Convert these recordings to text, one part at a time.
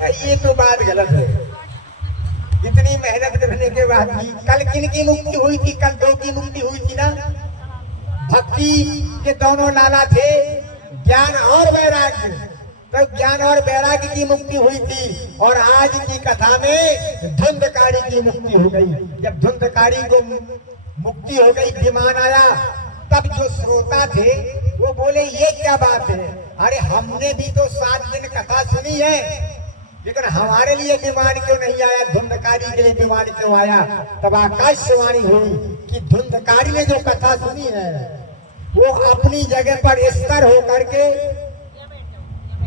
ये तो बात गलत है। इतनी मेहनत करने के बाद भी कल किन की मुक्ति हुई थी? कल दो की मुक्ति हुई थी ना। भक्ति के दोनों नाला थे, ज्ञान और वैराग्य। तो ज्ञान और वैराग्य की मुक्ति हुई थी और आज की कथा में धुंधकारी की मुक्ति हो गई। जब धुंधकारी को मुक्ति हो गई, विमान आया, तब जो श्रोता थे वो बोले ये क्या बात है? अरे हमने भी तो 7 दिन कथा सुनी है, लेकिन हमारे लिए विमान क्यों नहीं आया? धुंधकारी के लिए विमान क्यों आया? तब आकाशवाणी हुई कि धुंधकारी ने जो कथा सुनी है वो अपनी जगह पर स्थिर होकर के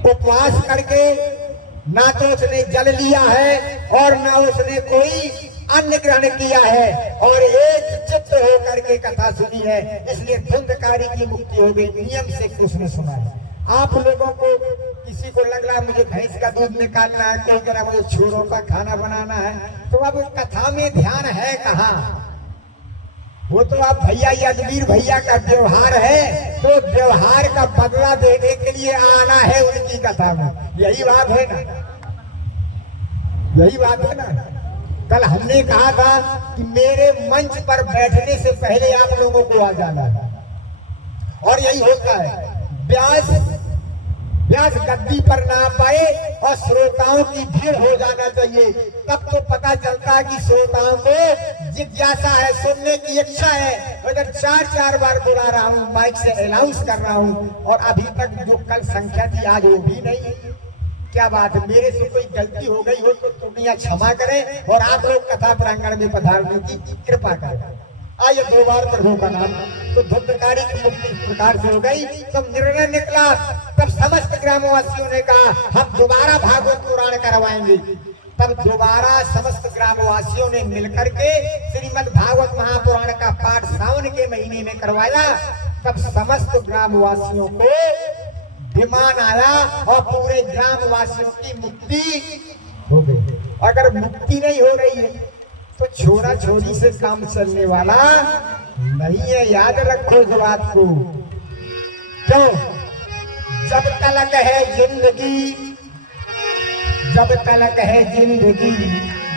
उपवास करके ना तो उसने जल लिया है और ना उसने कोई अन्न ग्रहण किया है और एक चित्त होकर के कथा सुनी है, इसलिए धुंधकारी की मुक्ति हो गई। नियम से उसने सुना है। आप लोगों को किसी को लग रहा है मुझे भैंस का दूध निकालना है, कोई कह रहा मुझे छोरों का खाना बनाना है, तो अब कथा में ध्यान है कहाँ? वो तो आप भैया यदवीर भैया का व्यवहार है, तो व्यवहार का बदला देने के लिए आना है उनकी कथा में। यही बात है ना, यही बात है ना। कल हमने कहा था कि मेरे मंच पर बैठने से पहले आप लोगों को आ जाना है, और यही होता है। व्यास गद्दी पर ना पाए और श्रोताओं की भीड़ हो जाना चाहिए, तब तो पता चलता है कि श्रोताओं को जिज्ञासा है, सुनने की इच्छा है। अगर 4 बार बुला रहा हूँ, माइक से अनाउंस कर रहा हूँ, और अभी तक जो कल संख्या थी आज वो भी नहीं। क्या बात है? मेरे से कोई गलती हो गई हो तो दुनिया क्षमा करें और आप लोग कथा प्रांगण में पधारने की कृपा करें। आइए 2 बार प्रभु का नाम। तो धुंधकारी की मुक्ति इस प्रकार से हो गई। तब निर्णय निकला, तब समस्त ग्रामवासियों ने कहा हम दोबारा भागवत पुराण करवाएंगे। तब दोबारा समस्त ग्रामवासियों ने मिलकर के श्रीमद् भागवत महापुराण का पाठ सावन के महीने में करवाया। तब समस्त ग्रामवासियों को विमान आया और पूरे ग्रामवासियों की मुक्ति हो गई। अगर मुक्ति नहीं हो रही है तो छोरा छोरी से काम चलने वाला नहीं है, याद रखो इस बात को। क्यों? जब तलक है जिंदगी, जब तलक है जिंदगी,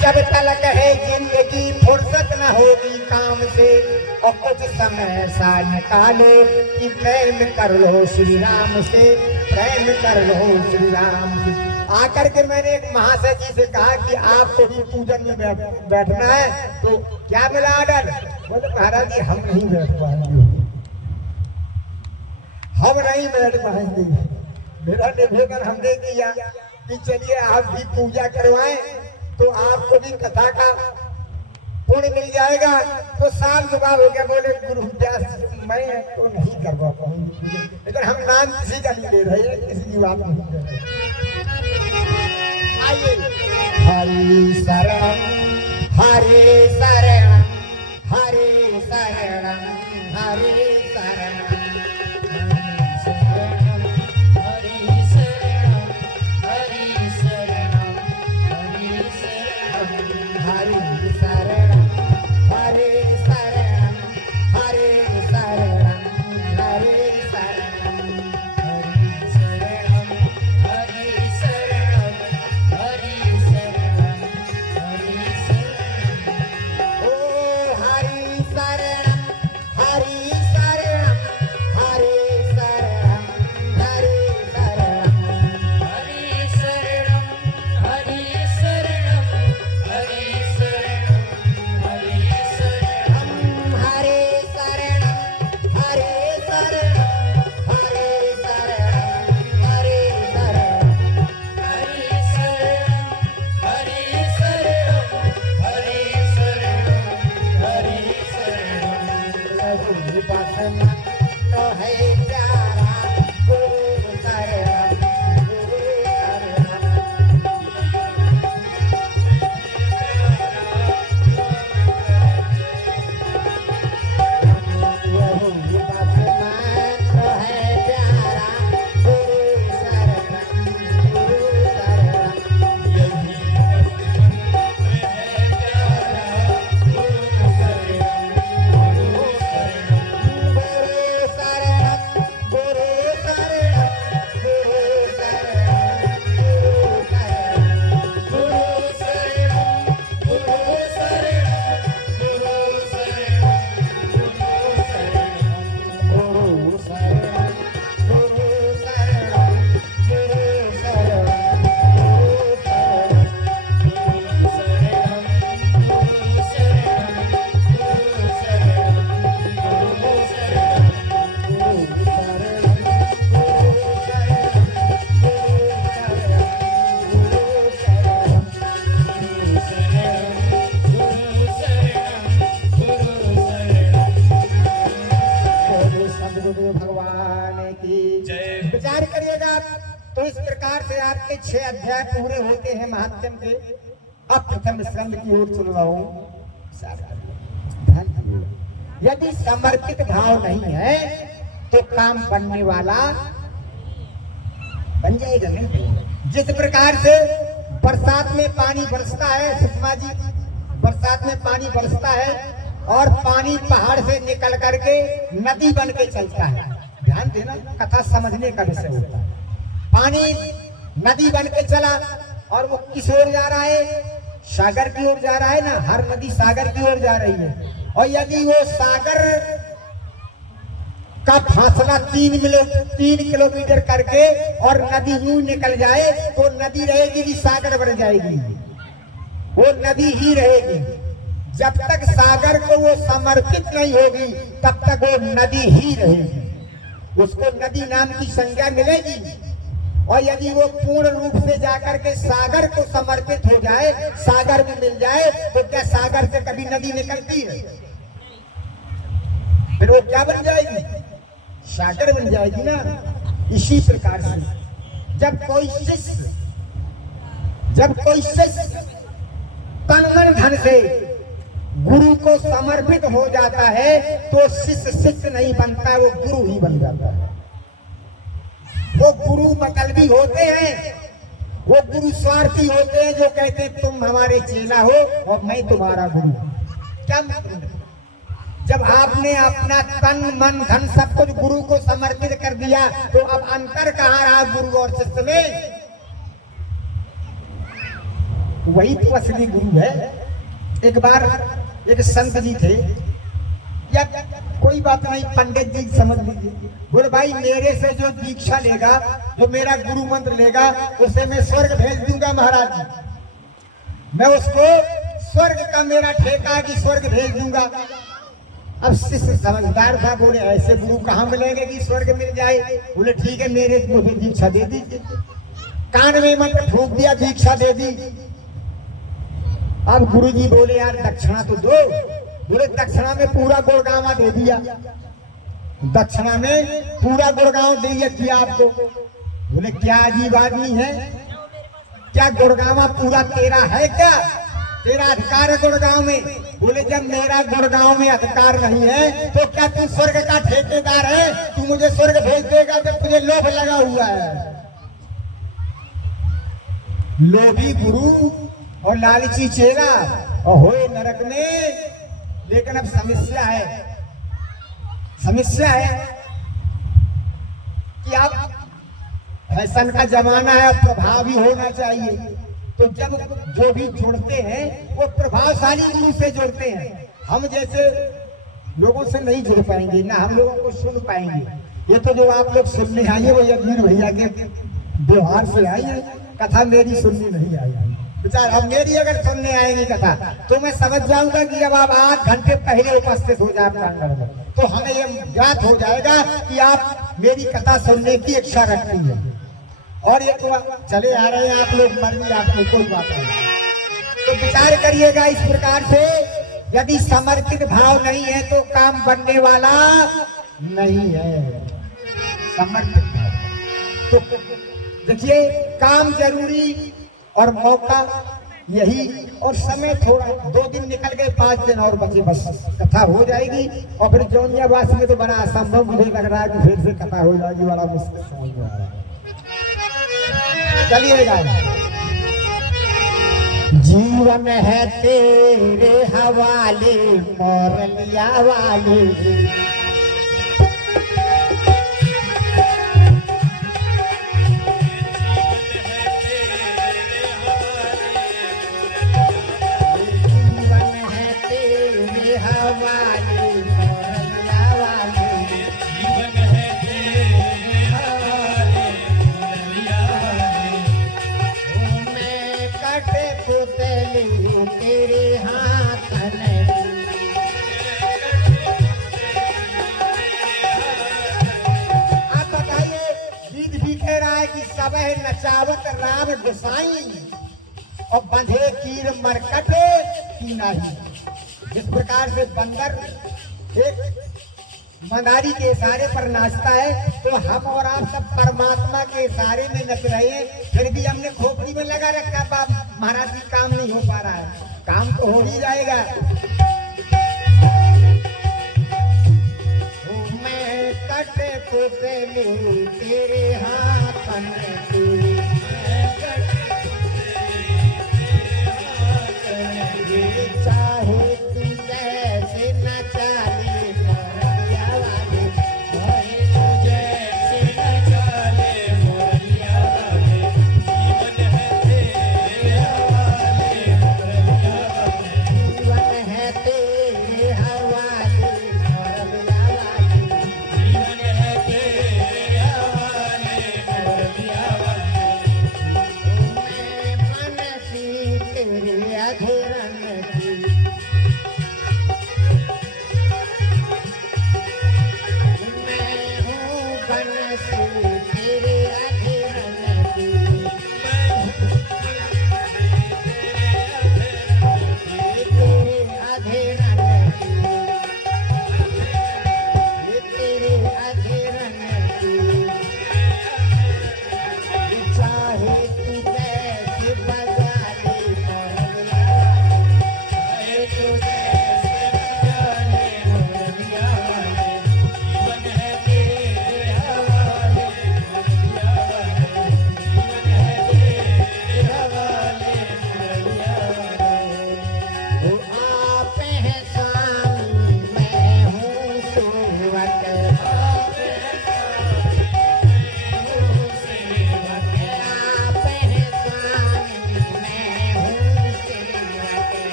जब तलक है जिंदगी, फुर्सत न होगी काम से, और कुछ समय ऐसा निकालो कि प्रेम कर लो श्री राम से, प्रेम कर लो श्री राम से। आकर के मैंने एक महाशय जी से कहा कि आपको भी पूजन में बैठना है, तो क्या मिला आर्डर? बोले महाराज जी हम नहीं बैठ पाएंगे, हम नहीं बैठ पाएंगे। मेरा निवेदन हमने किया कि चलिए आप भी पूजा करवाएं तो आपको भी कथा का पुण्य मिल जाएगा। तो साफ जवाब हो गया, बोले गुरु व्यास मैं तो नहीं करवा पाऊंगी, लेकिन हम नाम किसी का नहीं ले रहे, किसी की बात नहीं कर रहे। आइए हरि शरण हरे शरण हरे शरण हरे शरण प्रकार से आपके 6 अध्याय पूरे होते हैं महात्म्य के। अब प्रथम स्कंद की ओर चल रहा हूं। यदि समर्पित भाव नहीं है तो काम बनने वाला बन जाएगा नहीं। जिस प्रकार से बरसात में पानी बरसता है, सुषमा जी, बरसात में पानी बरसता है और पानी पहाड़ से निकल करके नदी बन के चलता है। ध्यान देना, कथा समझने का विषय होता है। पानी नदी बन के चला और वो किस ओर जा रहा है? सागर की ओर जा रहा है ना। हर नदी सागर की ओर जा रही है। और यदि वो सागर का फासला 3 किलोमीटर करके और नदी यूं निकल जाए तो नदी रहेगी कि सागर बन जाएगी? वो नदी ही रहेगी। जब तक सागर को वो समर्पित नहीं होगी तब तक वो नदी ही रहेगी, उसको नदी नाम की संज्ञा मिलेगी। और यदि वो पूर्ण रूप से जाकर के सागर को समर्पित हो जाए, सागर में मिल जाए, तो क्या सागर से कभी नदी निकलती है? फिर वो क्या बन जाएगी? सागर बन जाएगी ना। इसी प्रकार से जब कोई शिष्य तन मन धन से गुरु को समर्पित हो जाता है तो शिष्य नहीं बनता, वो गुरु ही बन जाता है। वो गुरु मतलबी होते हैं, वो गुरु स्वार्थी होते हैं जो कहते हैं तुम हमारे चेला हो और मैं तुम्हारा गुरु। क्या मतलब? जब आपने अपना तन मन धन सब कुछ गुरु को समर्पित कर दिया तो अब अंतर कहाँ रहा गुरु और शिष्य में? वही तो असली गुरु है। एक बार एक संत जी थे, या कोई बात नहीं, पंडित जी समझ लीजिए, बोले भाई मेरे से जो दीक्षा लेगा, जो मेरा गुरु मंत्र लेगा, उसे मैं स्वर्ग भेज दूंगा महाराज जी। मैं उसको स्वर्ग का मेरा ठेका कि स्वर्ग भेज दूंगा। अब शिष्य समझदार था, बोले ऐसे गुरु कहाँ मिलेंगे कि स्वर्ग मिल जाए? बोले ठीक है, मेरे मुझे दीक्षा दे दीजिए। कान में मंत्र फूंक दिया, दीक्षा दे दी। अब गुरुजी बोले यार दक्षिणा तो दो। बोले दक्षिणा में पूरा गुड़गांव दे दिया, दक्षिणा में पूरा गुड़गांव दे दिया आपको। बोले क्या अजीब आदमी है, क्या गुड़गांव पूरा तेरा है? क्या तेरा अधिकार है गुड़गांव में? बोले जब मेरा गुड़गांव में अधिकार नहीं है तो क्या तू स्वर्ग का ठेकेदार है? तू मुझे स्वर्ग भेज देगा जब तुझे लोभ लगा हुआ है। लोभी गुरु और लालची चेला और होए नरक में। लेकिन अब समस्या है कि अब फैशन का जमाना है, प्रभावी होना चाहिए। तो जब जो भी जुड़ते हैं वो प्रभावशाली गुरु से जुड़ते हैं। हम जैसे लोगों से नहीं जुड़ पाएंगे, ना हम लोगों को सुन पाएंगे। ये तो जो आप लोग सुनने आई है वो यज्ञ भैया के व्यवहार से आई है, कथा मेरी सुननी नहीं आई है। विचार अब मेरी अगर सुनने आएगी कथा तो मैं समझ जाऊंगा कि अब आप 8 घंटे पहले उपस्थित हो जाए प्रांगण में, तो हमें ये ज्ञात हो जाएगा कि आप मेरी कथा सुनने की इच्छा रखती है। और ये तो चले आ रहे हैं आप लोग, मर्जी आपको, कोई बात नहीं। तो विचार करिएगा इस प्रकार से, यदि समर्पित भाव नहीं है तो काम बनने वाला नहीं है। समर्पित भाव तो देखिए, काम जरूरी और मौका यही, और समय थोड़ा, 2 दिन निकल गए, 5 दिन और बचे, बस कथा हो जाएगी। और फिर जौनियावासी में तो बड़ा असंभव मुझे लग रहा है कि फिर से कथा हो जाएगी, बड़ा मुश्किल समझ में आ रहा है। चलिएगा। जीवन है तेरे हवाले मोरलिया वाले, तेरे हाथ आप बताइए, गीत भी कह रहा है कि सब है नचावत राम गोसाई और बंधे कीर मरकट की नहीं। जिस प्रकार से बंदर एक मदारी के इशारे पर नाचता है, तो हम और आप सब परमात्मा के इशारे में नच रहे हैं, फिर भी हमने खोपड़ी में लगा रखा बाप महाराज जी काम नहीं हो पा रहा है। काम तो हो ही जाएगा। मैं कटे को पहलू तेरे हाथ में चाहे तू जैसे नचा ले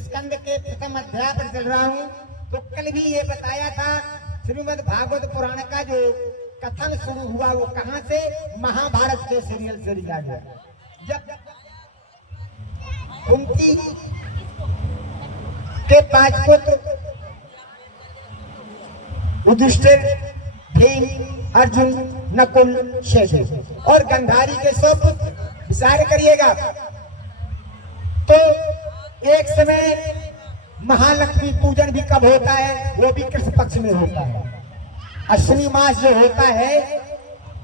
स्कंद के प्रथम अध्याय पर चल रहा हूँ। तो कल भी ये बताया था श्रीमद् भागवत पुराण का जो कथन शुरू हुआ वो कहाँ से, महाभारत के सीरियल से लिया गया। जब कुंती के 5 पुत्र युधिष्ठिर, भीम, अर्जुन, नकुल, सहदेव और गंधारी के 100 पुत्र, विचार करिएगा। तो एक समय महालक्ष्मी पूजन भी कब होता है, वो भी कृष्ण पक्ष में होता है। अश्विनी मास जो होता है,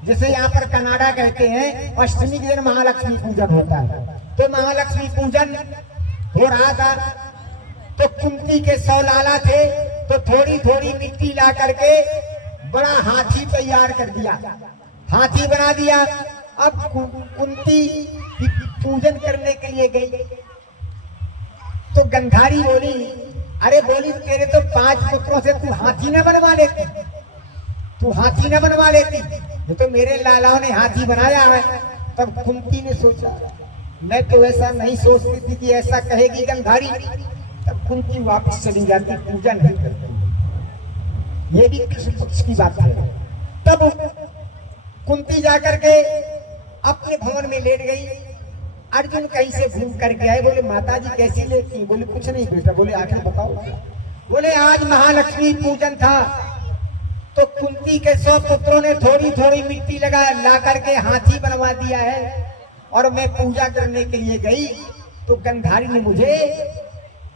जिसे यहाँ पर कनाडा कहते हैं, अष्टमी के दिन महालक्ष्मी पूजन होता है। तो महालक्ष्मी पूजन हो रहा था, तो कुंती के 100 लाला थे, तो थोड़ी थोड़ी मिट्टी ला करके बड़ा हाथी तैयार कर दिया, हाथी बना दिया। अब कुंती पूजन करने के लिए गई, तो गंधारी बोली, अरे बोली तेरे तो 5 पुत्रों से तू हाथी न बनवा लेती, तू हाथी न बनवा लेती, ये तो मेरे लालाओं ने हाथी बनाया है। तब कुंती ने सोचा, मैं तो ऐसा नहीं सोचती थी कि ऐसा कहेगी गंधारी। तब कुंती वापस चली जाती, पूजा नहीं करती। ये भी कृष्ण पक्ष की बात है। तब कुंती जाकर के अपने भवन में लेट गई। अर्जुन कहीं से घूम करके आए, बोले माता जी कैसी लेटी? बोले कुछ नहीं बेटा। बोले आखिर बताओ। बोले आज महालक्ष्मी पूजन था तो कुंती के 100 पुत्रों ने थोड़ी थोड़ी मिट्टी ला करके हाथी बनवा दिया है और मैं पूजा करने के लिए गई तो गंधारी ने मुझे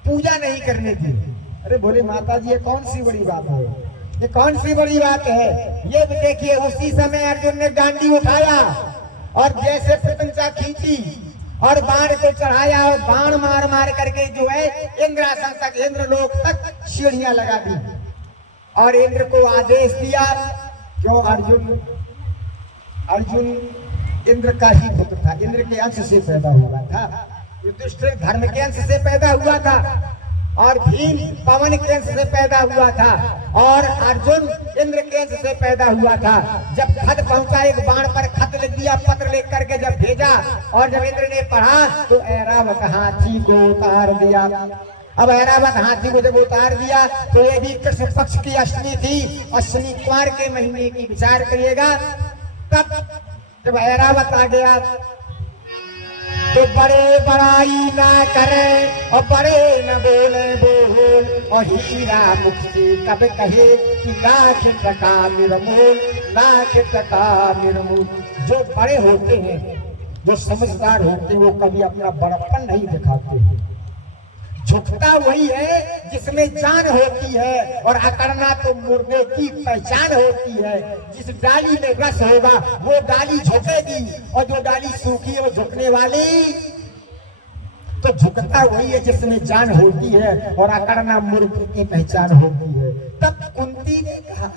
पूजा नहीं करने दी। अरे बोले माता जी ये कौन सी बड़ी बात है, ये कौन सी बड़ी बात है? ये भी देखिए उसी समय अर्जुन ने डांडी उठाया और जैसे प्रशंसा खींची और बाण को चढ़ाया और बाण मार मार करके जो है इंद्रासन तक, इंद्रलोक तक सीढ़ियां लगा दी और इंद्र को आदेश दिया। क्यों? अर्जुन इंद्र का ही पुत्र था, इंद्र के अंश से पैदा हुआ था, युधिष्ठिर धर्म के अंश से पैदा हुआ था और भीम पवन के अंश से पैदा हुआ था और अर्जुन इंद्र के अंश से पैदा हुआ था। जब खत पहुंचा, एक बाण पर खत लिख दिया, पत्र लिख करके जब भेजा और जब इंद्र ने पढ़ा तो ऐरावत हाथी को उतार दिया। अब ऐरावत हाथी को जब उतार दिया तो ये भी कृष्ण पक्ष की अष्टमी थी, अश्विनी कुमार के महीने की विचार करिएगा। तब जब ऐरावत आ गया तो बड़े बड़ाई ना करे और बड़े न बोले बोल और हीरा मुख से कब कहे कि लाख टका निर्मूल, लाख टका निर्मूल। जो बड़े होते हैं, जो समझदार होते हैं, वो कभी अपना बड़प्पन नहीं दिखाते हैं। झुकता वही है जिसमें जान होती है और अकड़ना तो मुर्दे की पहचान होती है। जिस डाली में रस होगा वो डाली झुकेगी और जो डाली सूखी है वो झुकने वाली। तो झुकता वही है जिसमें जान होती है और अकड़ना मुर्दे की पहचान होती है। तब कुंती ने कहा,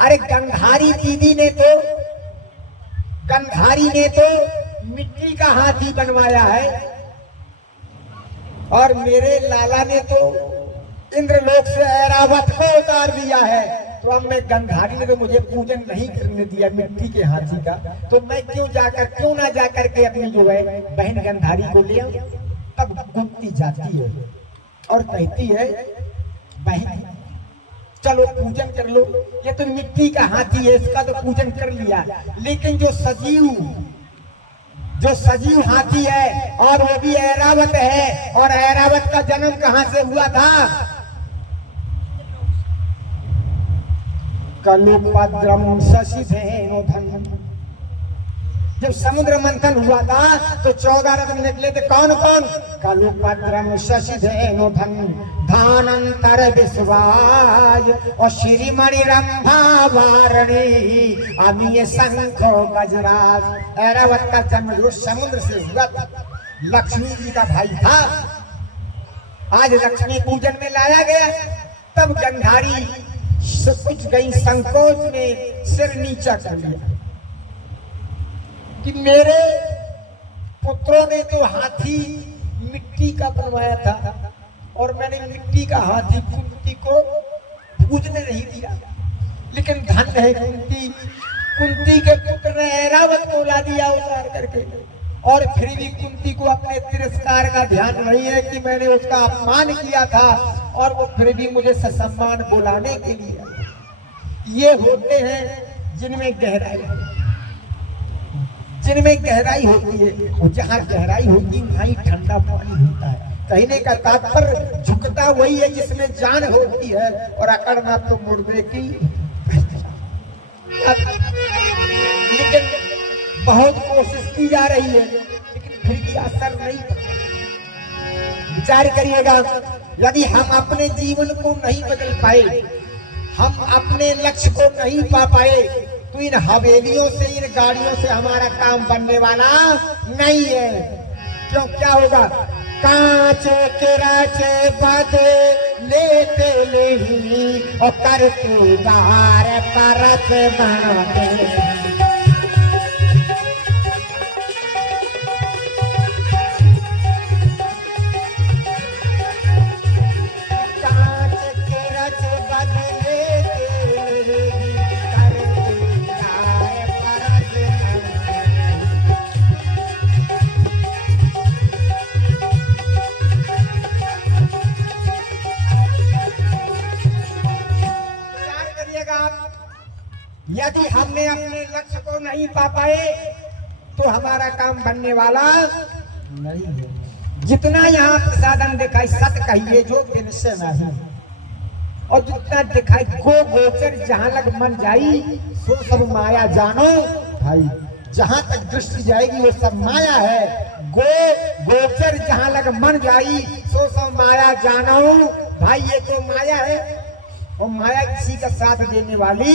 अरे गंधारी दीदी ने तो, गंधारी ने तो मिट्टी का हाथी बनवाया है और मेरे लाला ने तो इंद्रलोक से ऐरावत को उतार दिया है, तो अब मैं गंधारी ने तो मुझे पूजन नहीं करने दिया मिट्टी के हाथी का, तो मैं क्यों ना जाकर के अपनी जो है बहन गंधारी को ले आऊं। तब कुंती जाती है और कहती है बहन चलो पूजन कर लो, ये तो मिट्टी का हाथी है, इसका तो पूजन कर लिया, लेकिन जो सजीव हाथी है और वो भी ऐरावत है और ऐरावत का जन्म कहां से हुआ था? कलुपद्रम शशिधेनु धन। जब समुद्र मंथन हुआ था तो 14 रत्न निकले थे। कौन कौन? कलुपद्रम शशिधेनु धन, धानंतर विश्वाज और श्रीमणि रंभा वारणी, अमीय शंखो गजराज। ऐरावत का जन्म जो समुद्र से हुआ था, लक्ष्मी जी का भाई था। आज लक्ष्मी पूजन में लाया गया। तब गंधारी कुछ गई संकोच में सिर नीचा कर लिया कि मेरे पुत्रों ने तो हाथी मिट्टी का बनवाया था और मैंने मिट्टी का हाथी कुंती को पूजने नहीं दिया, लेकिन धन है कुंती के पुत्र ने ऐरावत को ला दिया उतार करके, और फिर भी कुंती को अपने तिरस्कार का ध्यान नहीं है कि मैंने उसका अपमान किया था और वो फिर भी मुझे ससम्मान बुलाने के लिए। ये होते हैं जिनमें गहराई होती है, और जहाँ गहराई होती है वहीं ठंडा पानी होता है। कहने का तात्पर्य झुकता वही है जिसमें जान होती है और अकड़ना तो मुर्दे की। लेकिन बहुत कोशिश की जा रही है लेकिन फिर भी असर नहीं। विचार करिएगा, यदि हम अपने जीवन को नहीं बदल पाए, हम अपने लक्ष्य को नहीं पा पाए, तो इन हवेलियों से, इन गाड़ियों से हमारा काम बनने वाला नहीं है। क्यों? क्या होगा? कांच के राचे बदे लेते नहीं और करते बार परत बनते। नहीं पा पाए तो हमारा काम बनने वाला नहीं है। जितना यहाँ प्रसादन दिखाई सत कहिए जो दिन से नहीं, और जितना दिखाई गो गोचर जहाँ लग मन जाई सो सब माया जानो भाई। जहाँ तक दृष्टि जाएगी वो सब माया है। गो गोचर जहाँ लग मन जाई सो सब माया जानो भाई। ये तो माया है और माया किसी का साथ देने वाली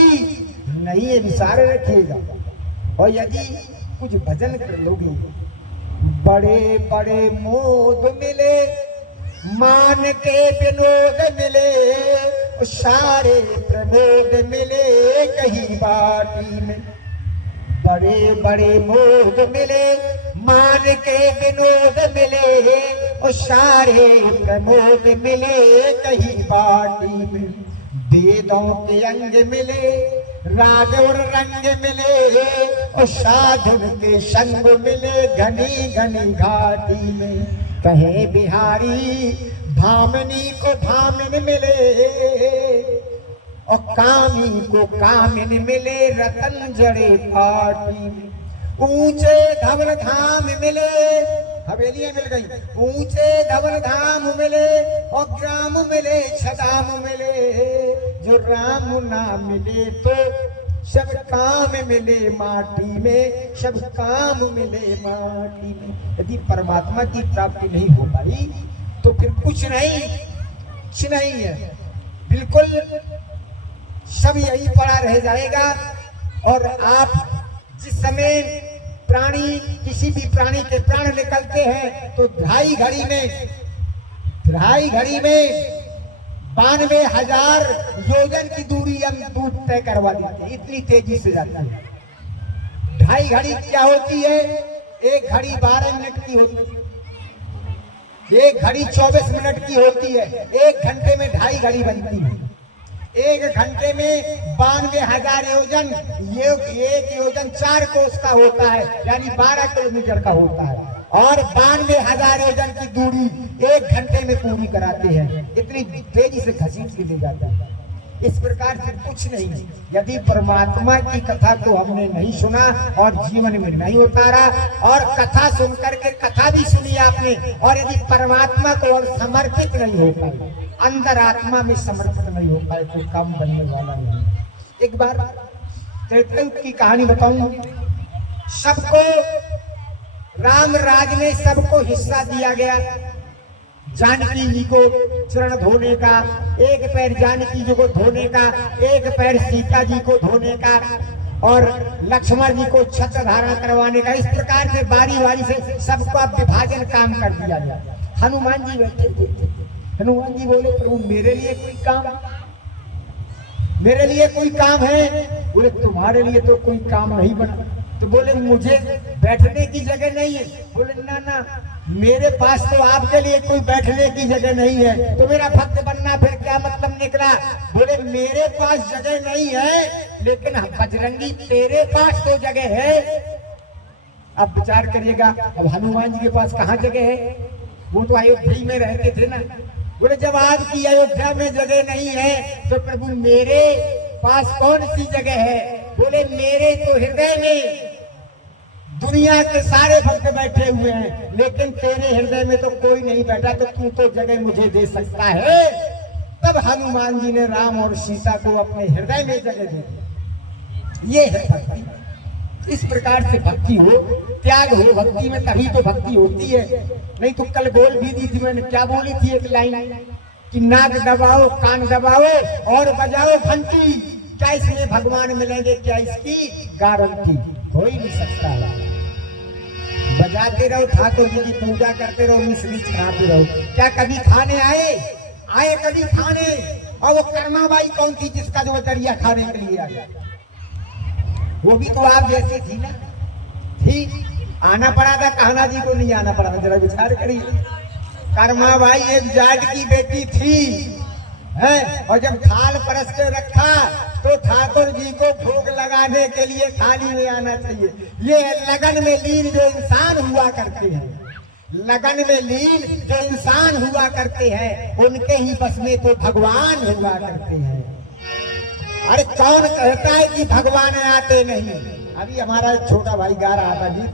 नहीं है, विचार रखिएगा। और यदि कुछ भजन कर लोगे, बड़े बड़े मोद मिले मान के विनोद मिले, सारे प्रमोद मिले कहीं बाटी में। बड़े बड़े मोद मिले मान के विनोद मिले, और सारे प्रमोद मिले कहीं बाटी में। वेदों के अंग मिले राग और रंग मिले, और साधुन के संग मिले घनी घनी घाटी में। कहे बिहारी भामनी को भामिन मिले, और कामी को कामिन मिले रतन जड़े पाटी में। ऊंचे धवल धाम मिले, हवेलियां मिल गई, ऊंचे धवल धाम मिले, और ग्राम मिले छदाम मिले। जो राम ना मिले तो सब काम मिले माटी में, सब काम मिले माटी में। यदि परमात्मा की प्राप्ति नहीं हो पाई तो फिर कुछ नहीं है, बिल्कुल सब यही पड़ा रह जाएगा। और आप जिस समय प्राणी किसी भी प्राणी के प्राण निकलते हैं तो ढाई घड़ी में 92,000 योजन की दूरी हम दूर तय करवा देते हैं, इतनी तेजी से जाता है। ढाई घड़ी क्या होती है? एक घड़ी 12 मिनट की होती है, एक घड़ी 24 मिनट की होती है। एक घंटे में ढाई घड़ी बनती है। एक घंटे में 92,000 योजन, ये एक योजन 4 कोस का होता है, यानी 12 किलोमीटर का होता है। और 92,000 योजन की दूरी एक घंटे में पूरी कराते हैं, इतनी तेजी से घसीट के ले जाता है। इस प्रकार से कुछ नहीं है। यदि परमात्मा की कथा को हमने नहीं सुना और जीवन में नहीं उतारा, और कथा सुन करके कथा भी सुनी आपने, और यदि परमात्मा को और समर्पित नहीं हो पाए, अंदर आत्मा में समर्पित नहीं हो पाए, तो काम बनने वाला नहीं। एक बार तीर्थंकर की कहानी बताऊं। सबको राम राज में सबको हिस्सा दिया गया। जानकी जी को चरण धोने का, एक पैर जानकी जी को धोने का, एक पैर सीता जी को धोने का, और लक्ष्मण जी को छत्र धारण करवाने का। इस प्रकार से बारी बारी से सबका विभाजन काम कर दिया गया। हनुमान जी बैठे थे। हनुमान जी बोले, प्रभु मेरे लिए कोई काम है? बोले तुम्हारे लिए तो कोई काम नहीं बना। तो बोले मुझे बैठने की जगह नहीं है। बोले ना, मेरे पास तो आपके लिए कोई बैठने की जगह नहीं है, तो मेरा भक्त बनना फिर क्या मतलब निकला? बोले मेरे पास जगह नहीं है, लेकिन बजरंगी तेरे पास तो जगह है। अब विचार करिएगा, अब हनुमान जी के पास कहाँ जगह है? वो तो अयोध्या में रहते थे ना। बोले जब आपकी अयोध्या में जगह नहीं है तो प्रभु मेरे पास कौन सी जगह है? बोले मेरे तो हृदय में दुनिया के सारे भक्त बैठे हुए हैं, लेकिन तेरे हृदय में तो कोई नहीं बैठा, तो तू तो जगह मुझे दे सकता है। तब हनुमान जी ने राम और सीता को अपने हृदय में जगह दी। ये है भक्ति। इस प्रकार से भक्ति हो, त्याग हो भक्ति में, तभी तो भक्ति होती है। नहीं तो कल बोल भी दी थी मैंने, क्या बोली थी एक लाइन कि नाक दबाओ, कान दबाओ और बजाओ घंटी, क्या इसमें भगवान मिलेंगे? क्या इसकी गारंटी? हो ही नहीं सकता है। बजाते रहो, ठाकुर जी की पूजा करते रहो, मिश्री खाते रहो। क्या कभी खाने आए कभी खाने? और वो कर्माबाई कौन थी जिसका जो दरिया खाने के लिए आ गया? वो भी तो आप जैसी थी ना, थी। आना पड़ा था, कान्हा जी को नहीं आना पड़ा था। जरा विचार करिए, कर्माबाई एक जाट की बेटी थी है, और जब थाल परस के रखा तो ठाकुर जी को भोग लगाने के लिए थाली में आना चाहिए। ये लगन में लीन जो इंसान हुआ करते हैं, लगन में लीन जो इंसान हुआ करते हैं, उनके ही बस में तो भगवान हुआ करते हैं। अरे कौन कहता है कि भगवान आते नहीं? अभी हमारा एक छोटा भाई गा रहा था गीत,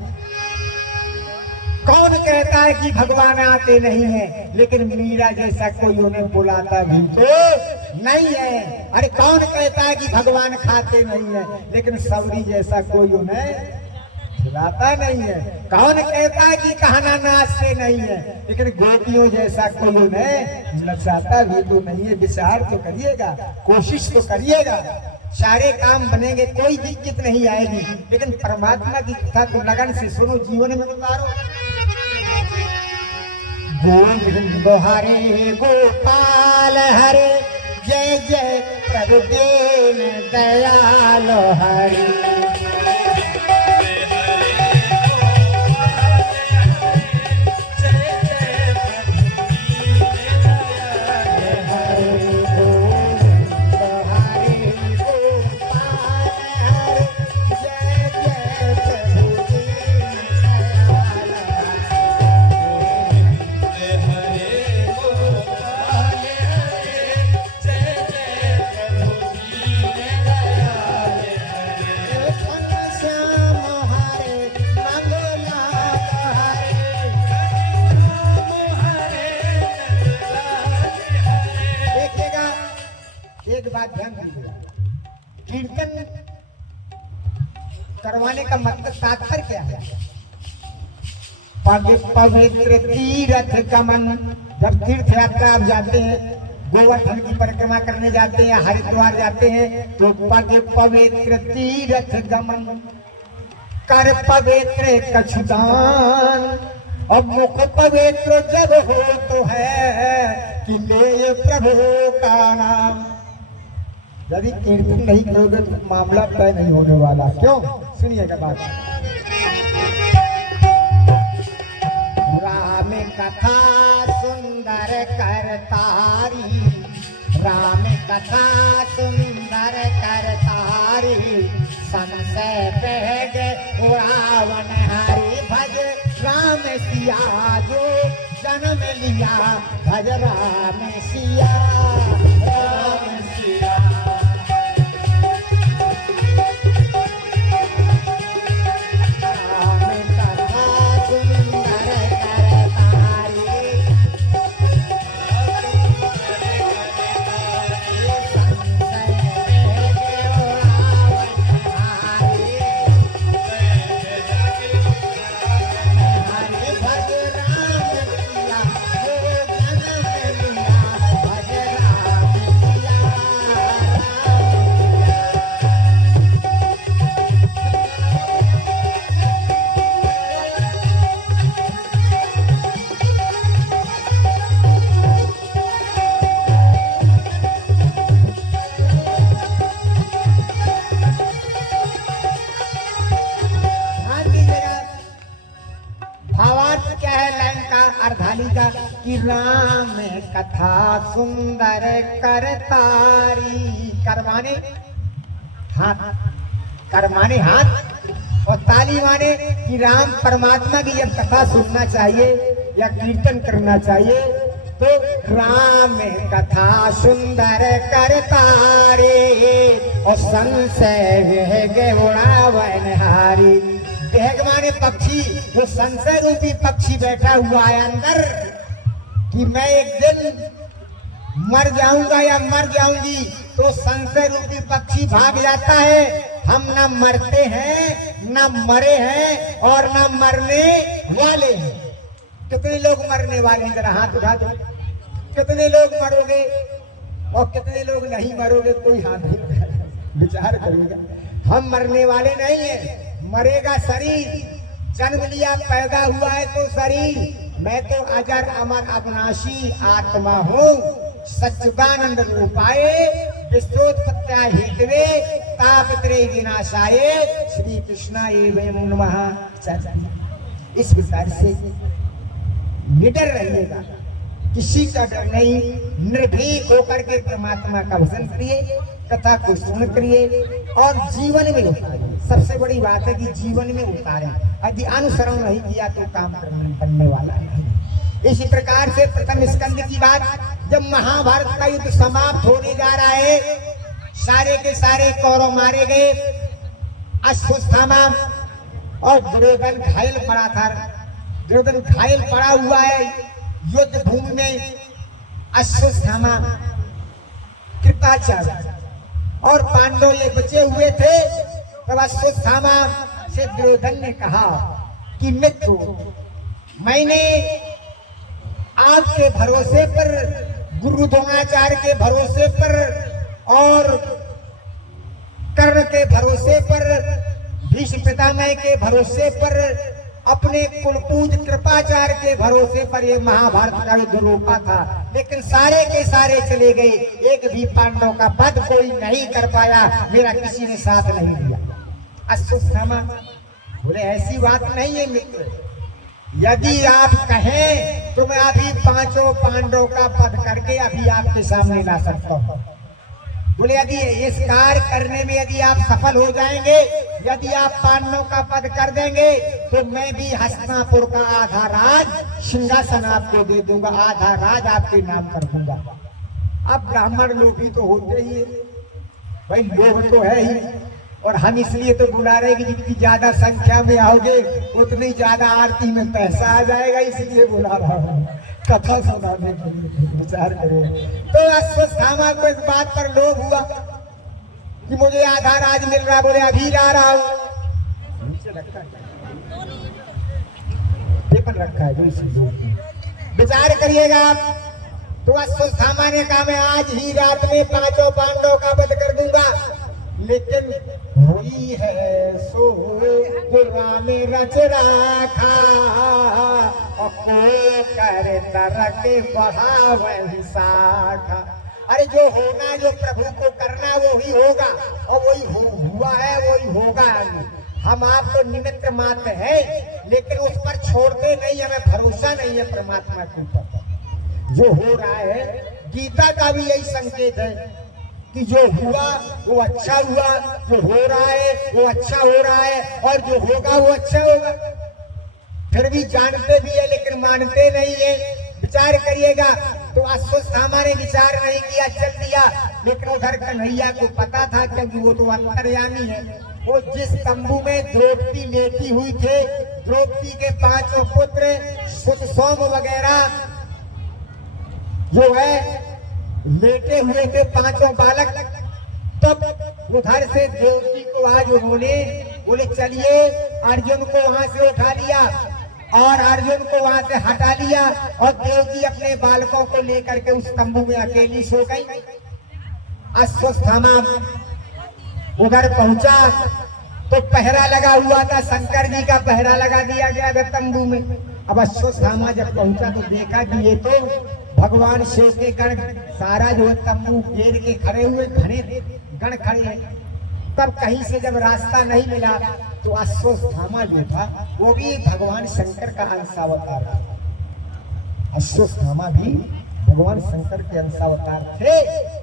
कौन कहता है कि भगवान आते नहीं है, लेकिन मीरा जैसा कोई उन्हें बुलाता भी तो नहीं है। अरे कौन कहता है कि भगवान खाते नहीं है, लेकिन सवरी जैसा कोई उन्हें खिलाता नहीं है। कौन कहता है कि कहना नाचते नहीं है, लेकिन गोपियों जैसा कोई उन्हें नचाता भी तो नहीं है। विचार तो करिएगा, कोशिश तो करिएगा, सारे काम बनेंगे, कोई दिक्कत नहीं आएगी, लेकिन परमात्मा की कथा तो लगन से सुनो, जीवन में उतारो। गोविंद हरे गोपाल हरे, जय जय प्रभु दीन दयाल हरे। कीर्तन करवाने का मतलब तात्पर्य क्या है? पवित्र तीर्थ गमन, जब तीर्थ यात्रा आप जाते हैं, गोवर्धन की परिक्रमा करने जाते हैं, हरिद्वार जाते हैं, तो पवित्र तीर्थ गमन कर पवित्र कछुदान, अब मुख पवित्र जब हो तो है कि ले प्रभु का नाम। यदि कीर्तन नहीं करोगे तो मामला तय नहीं होने वाला। क्यों? सुनिएगा बात। राम कथा सुंदर करतारी, राम कथा सुंदर करतारी, संशय बह गए उड़ावन हरि, भज राम सिया जो जन्म लिया, भज राम सिया, राम सिया। कि राम कथा सुंदर करतारी, करवाने हाथ, करवाने हाथ और ताली माने कि राम परमात्मा की जब कथा सुनना चाहिए या कीर्तन करना चाहिए तो राम कथा सुंदर करतारी और संशय उड़ावन हारी। बेहग माने पक्षी, जो संशय रूपी पक्षी बैठा हुआ है अंदर कि मैं एक दिन मर जाऊंगा या मर जाऊंगी, तो संशय रूपी पक्षी भाग जाता है। हम ना मरते हैं, ना मरे हैं और ना मरने वाले हैं। कितने लोग मरने वाले हैं? जरा हाथ उठा दो। कितने लोग मरोगे और कितने लोग नहीं मरोगे? कोई हाथ नहीं उठाएगा, विचार करेगा। हम मरने वाले नहीं है, मरेगा शरीर, जन्म लिया पैदा हुआ है तो शरीर। मैं तो अजर अमर अविनाशी आत्मा हूँ, सच्चिदानंद रूपाए विश्वोत्पत्त्या हेतवे तापत्रय विनाशाय श्री कृष्णाय वयं नमः। इस विचार से निडर रहिएगा, किसी का डर नहीं, निर्भीक होकर के परमात्मा का भजन करिए, कथा को सुन करिए और जीवन में उतारिए। सबसे बड़ी बात है कि जीवन में उतारें। यदि अनुसरण नहीं किया तो काम बनने वाला नहीं। इसी प्रकार से प्रथम स्कंद की बात, जब महाभारत का युद्ध समाप्त होने जा रहा है, सारे के सारे कौरव मारे गए, अश्वत्थामा और दुर्योधन घायल पड़ा था। दुर्योधन घायल पड़ा हुआ है युद्ध भूमि में। अश्वत्थामा, कृपाचार्य और पांडव ये बचे हुए थे। तब अश्वत्थामा से दुर्योधन ने कहा कि मित्र, मैंने आपके भरोसे पर, गुरु द्रोणाचार्य के भरोसे पर और कर्ण के भरोसे पर, भीष्म पितामह के भरोसे पर, अपने कुलपूज कृपाचार्य के भरोसे पर ये महाभारत का युद्ध रोका था, लेकिन सारे के सारे चले गए। एक भी पांडव का वध कोई नहीं कर पाया, मेरा किसी ने साथ नहीं दिया। अश्वत्थामा बोले ऐसी बात नहीं है मित्र, यदि आप कहें तो मैं अभी पांचों पांडवों का वध करके अभी आपके सामने ला सकता हूँ। बोले यदि इस कार्य करने में यदि आप सफल हो जाएंगे, यदि आप पांडवों का वध कर देंगे, तो मैं भी हस्तिनापुर का आधा राज सिंहासन आपको दे दूंगा, आधा राज आपके नाम कर दूंगा। अब ब्राह्मण लोग भी तो होते ही है भाई, लोग तो है ही, और हम इसलिए तो बुला रहे कि जितनी ज्यादा संख्या में आओगे उतनी ज्यादा आरती में पैसा आ जाएगा, इसलिए बुला रहा हूँ कथा सुनाने के लिए। विचार करें तो अश्वत्थामा को इस बात पर लोभ हुआ कि मुझे आधा राज मिल रहा। बोले अभी ला रहा हूँ, पेपर रखा है, विचार करिएगा आप। तो अश्वत्थामा ने कहा मैं आज ही रात में पांचों पांडवों का वध कर दूंगा, लेकिन हुई है सो पुराण रच राखा, और को कर तरके बढ़ावे शाखा। अरे जो होना, जो प्रभु को करना वो ही होगा, और वही हुआ है, वही होगा। हम आप तो निमित्त मात्र है, लेकिन उस पर छोड़ते नहीं, हमें भरोसा नहीं है परमात्मा के ऊपर। जो हो रहा है, गीता का भी यही संकेत है कि जो हुआ वो अच्छा हुआ, जो हो रहा है वो अच्छा हो रहा है, और जो होगा वो अच्छा होगा। फिर भी जानते भी है लेकिन मानते नहीं है। विचार करिएगा। तो अश्वत्थामा ने विचार नहीं किया, चल दिया, लेकिन उधर कन्हैया को पता था, क्योंकि वो तो अंतर्यामी है। वो जिस तंबू में द्रौपदी लेटी हुई थे, द्रौपदी के पांचों पुत्र सुत सोम वगैरह जो है लेटे हुए थे, पांचों बालक। तब उधर से देवकी को आज उन्होंने बोले चलिए, अर्जुन को वहां से उठा लिया और अर्जुन को वहां से हटा लिया, और देवकी अपने बालकों को लेकर के उस तंबू में अकेली सो गई। अश्वत्थामा उधर पहुंचा तो पहरा लगा हुआ था, शंकर जी का पहरा लगा दिया गया था तंबू में। अब अश्वत्थामा जब पहुंचा तो देखा कि ये तो भगवान शिव के गण सारा जो है तंबू घेर के खड़े हुए, घने गण खड़े हैं। तब कहीं से जब रास्ता नहीं मिला तो अश्वत्थामा जो था वो भी भगवान शंकर का अंशावतार था। अश्वत्थामा भी भगवान शंकर के अंशावतार थे।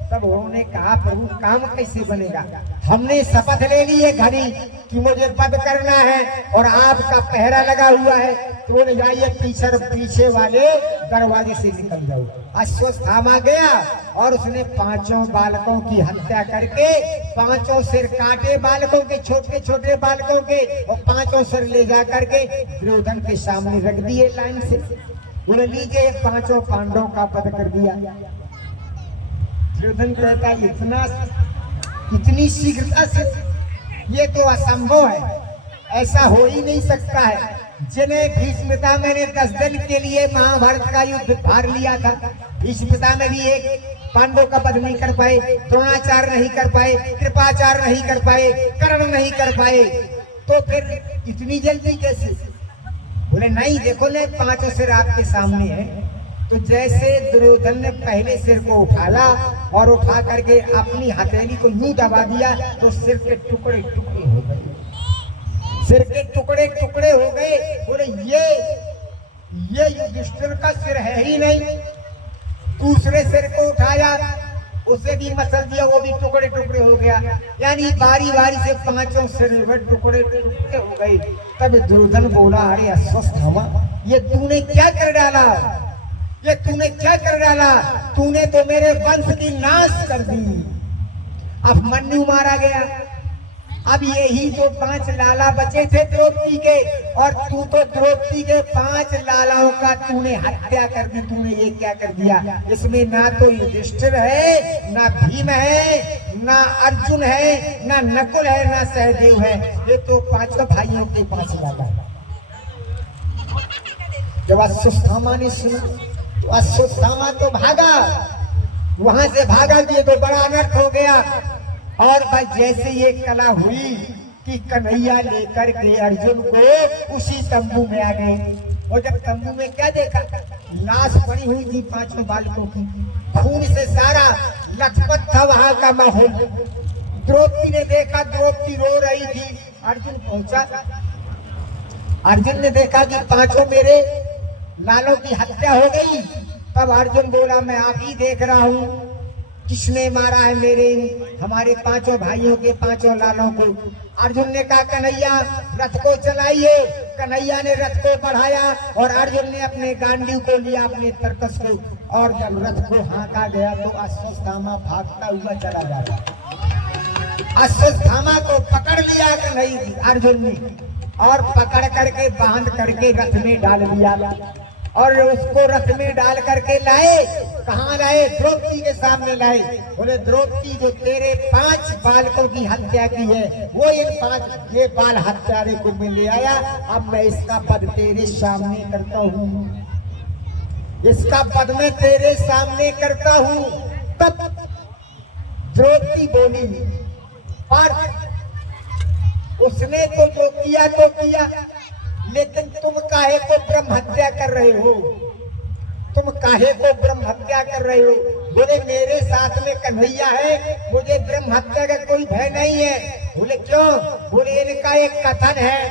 तब उन्होंने कहा प्रभु काम कैसे बनेगा, हमने शपथ ले ली है घनी कि मुझे वध करना है और आपका पहरा लगा हुआ है, तो बोले जाइए पीछे वाले दरवाजे से निकल जाओ। अश्वत्थामा गया और उसने पांचों बालकों की हत्या करके पांचों सिर काटे, बालकों के छोटे छोटे बालकों के, और पांचों सिर ले जा करके दुर्योधन के सामने रख दिए लाइन से। बोले लीजिए पांचों पांडवों का वध कर दिया। दुर्योधन कहता इतनी शीघ्रता से, ये तो असंभव है, ऐसा हो ही नहीं सकता है। जिन्हें भीष्म पितामह ने 10 दिन के लिए महाभारत का युद्ध भार लिया था, भीष्म पितामह भी एक पांडवों का वध नहीं कर पाए, द्रोणाचार्य नहीं कर पाए, कृपाचार्य नहीं कर पाए, कर्ण नहीं कर पाए, तो फिर इतनी जल्दी कैसे? बोले नहीं देखो ने पांचों सिर आपके सामने है। तो जैसे दुर्योधन ने पहले सिर को उठाया और उठा करके अपनी हथेली को यूं दबा दिया तो सिर के टुकड़े टुकड़े हो गए, सिर के टुकड़े टुकड़े हो गए। बोले ये युधिष्ठिर का सिर है ही नहीं। दूसरे सिर को उठाया, उसे भी मसल दिया, वो भी टुकड़े टुकड़े हो गया। यानी बारी बारी से पांचों सिर टुकड़े टुकड़े हो गए। तब दुर्योधन बोला अरे अश्वत्थामा, ये तूने क्या कर डाला, ये तूने क्या कर डाला, तूने तो मेरे वंश की नाश कर दी। अभिमन्यु मारा गया, अब यही जो 5 लाला बचे थे द्रौपदी के, और तू तो द्रौपदी के 5 लालाओं का तूने हत्या कर दी। तूने ये क्या कर दिया? इसमें ना तो युधिष्ठिर है, ना भीम है, ना अर्जुन है, ना नकुल है, ना सहदेव है। ये तो 5 भाइयों के 5 लाला है। जब अश्वत्थामा ने सुना तो अश्वत्थामा तो भागा, वहां से भागा कि ये तो बड़ा अनर्थ हो गया। और भाई जैसे ये कला हुई कि कन्हैया लेकर के अर्जुन को उसी तंबू में आ गए। और जब तंबू में क्या देखा? लाश पड़ी हुई थी 5 बालकों की, खून से सारा लथपथ था वहां का माहौल। द्रौपदी ने देखा, द्रौपदी रो रही थी। अर्जुन पहुंचा, अर्जुन ने देखा कि 5 मेरे लालों की हत्या हो गई। तब अर्जुन बोला, मैं आप ही देख रहा हूँ किसने मारा है मेरे हमारे 5 भाइयों के 5 लालों को। अर्जुन ने कहा, कन्हैया रथ को चलाइए। कन्हैया ने रथ को बढ़ाया और अर्जुन ने अपने गांडीव को लिया, अपने तरकस को, और जब रथ को हाँका गया तो अश्वत्थामा भागता हुआ चला जा रहा। अश्वत्थामा को पकड़ लिया कन्हैया अर्जुन ने, और पकड़ करके बांध करके रथ में डाल दिया, और उसको रथ में डाल करके लाए। कहाँ लाए? द्रौपदी के सामने लाए। बोले, द्रौपदी जो तेरे 5 बालकों की हत्या की है, वो इन 5 ये बाल हत्यारे को मैं ले आया। अब मैं इसका पद तेरे सामने करता हूँ, इसका पद मैं तेरे सामने करता हूँ। तब द्रौपदी बोली, पार्थ उसने तो जो किया तो किया, लेकिन तुम काहे को ब्रह्म हत्या कर रहे हो? तुम काहे को ब्रह्म हत्या कर रहे हो? बोले, मेरे साथ में कन्हैया है, मुझे ब्रह्म हत्या का कोई भय नहीं है। बोले, क्यों? बोले, इनका एक कथन है